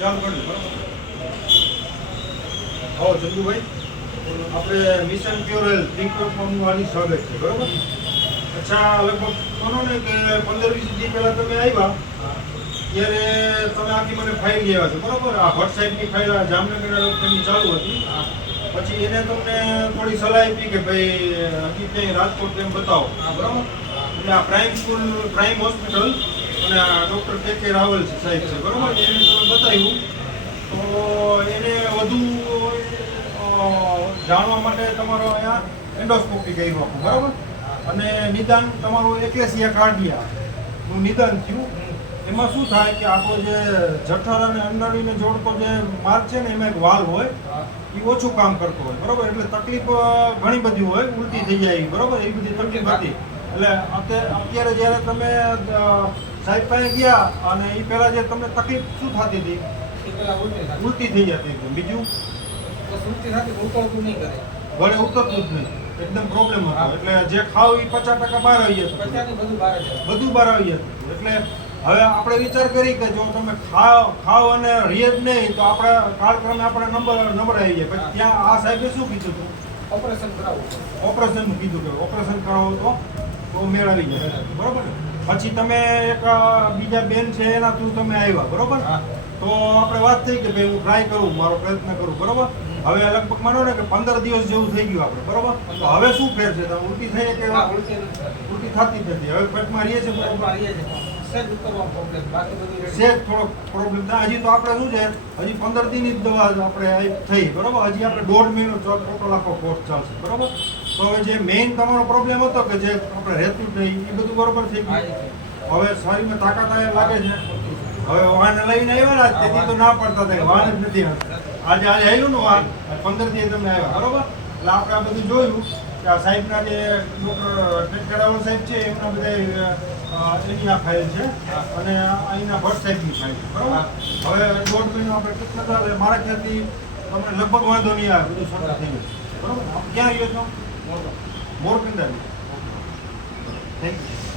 ચાલ પડ્યું બરાબર. આવો ચંદુભાઈ, આપણે મિશન પ્યોર હેલ્થ પ્રીમિયમ વાળી સ્વાગત છે બરાબર. અચ્છા, લગભગ માનો ને કે 15-20 દી પહેલા તમે આવ્યા ત્યારે તમે આખી મને ફાઇલ લેવા છો બરાબર. આ ભટ્ટ સાહેબની ફાઇલ જામનગરના ડૉક્ટરની ચાલુ હતી. પછી એને તમને થોડી સલાહ આપી કે ભાઈ હજી ક્યાંય રાજકોટ એમ બતાવો બરાબર. એટલે આ પ્રાઇમ હોસ્પિટલ અને આ ડૉક્ટર કે રાવલ સાહેબ છે બરાબર. એને તમે બતાવ્યું તો એને વધુ જાણવા માટે તમારો અહીંયા એન્ડોસ્કોપી કર્યું આપું બરાબર. અને નિદાન તમારું એક્લેસિયા કાર્ડિયાનું નિદાન થયું. એમાં શું થાય કે આપણો જે જઠર અને અંડળીને જોડતો જે માર્ગ છે ને એમાં એક વાલ્વ હોય એ ઓછું કામ કરતો હોય બરાબર. એટલે તકલીફ ઘણી બધી હોય, ઉલટી થઈ જાય બરાબર, એ બધી તકલીફ હતી. એટલે અત્યારે જ્યારે તમે સાહેબ પાસે ગયા અને એ પહેલાં જે તમને તકલીફ શું થતી હતી? ઉલટી થઈ જતી હતી. બીજું ઘરે ઉતરતું જ નહીં, એકદમ પ્રોબ્લેમ હતો. એટલે જે ખાવ એ 50% બહાર આવી જતું, બધું બહાર આવી જતું. એટલે હવે આપણે વિચાર કરી કે જો તમે ખાવ અને રીએ જ નહીં તો આપણે કાળક્રમે આપણે નંબર આવી જાય. પછી ત્યાં આ સાહેબે શું કીધું હતું? ઓપરેશનનું કીધું કે ઓપરેશન કરાવો તો મેળ આવી જાય બરોબર ને. પછી તમે એક બીજા બેન છે એના થ્રુ તમે આવ્યા બરોબર. તો આપણે વાત થઈ કે ભાઈ હું ટ્રાય કરું, મારો પ્રયત્ન કરું બરોબર. હવે લગભગ માનો ને કે 15 દિવસ જેવું થઈ ગયું આપણે બરોબર. તો હવે શું ફેર છે? ઉલટી થઈ કે ઉલટી થતી જ નથી? હવે પેટમાં રહીએ છે બરોબર, સેજ થોડો પ્રોબ્લેમ થાય. હજી તો આપણે શું છે, હજી 15 દિનની જ દવા આપણે થઈ બરોબર. હજી આપણે 1.5 મહિનો ટોટલ આખો કોર્સ ચાલશે બરોબર. તો હવે જે મેઇન તમારો પ્રોબ્લેમ હતો કે જે આપણે રહેતું જ નહીં એ બધું બરોબર થઈ ગયું. હવે શરીરમાં તાકાત લાગે છે. હવે વાહન લઈને આવ્યા ને તેથી તો ના પડતા હતા, વાહન જ નથી. આજે આવ્યું ને વાહન 15 દી તમને આવ્યા બરોબર. એટલે આપણે આ બધું જોયું કે આ સાહેબના જે ડૉક્ટર કેરાવલ સાહેબ છે એમના બધા એની આ ફાઇલ છે અને અહીંના ભટ્ટ સાહેબની ફાઇલ છે બરોબર. હવે 1.5 મહિનો આપણે ટ્રીટમેન્ટ ચાલે. મારા ખ્યાલથી તમને લગભગ વાંધો નહીં આવે, બધું સરળ થઈ ગયું બરોબર. ક્યાં રહ્યો છો? મોરપિંડા. Thank you.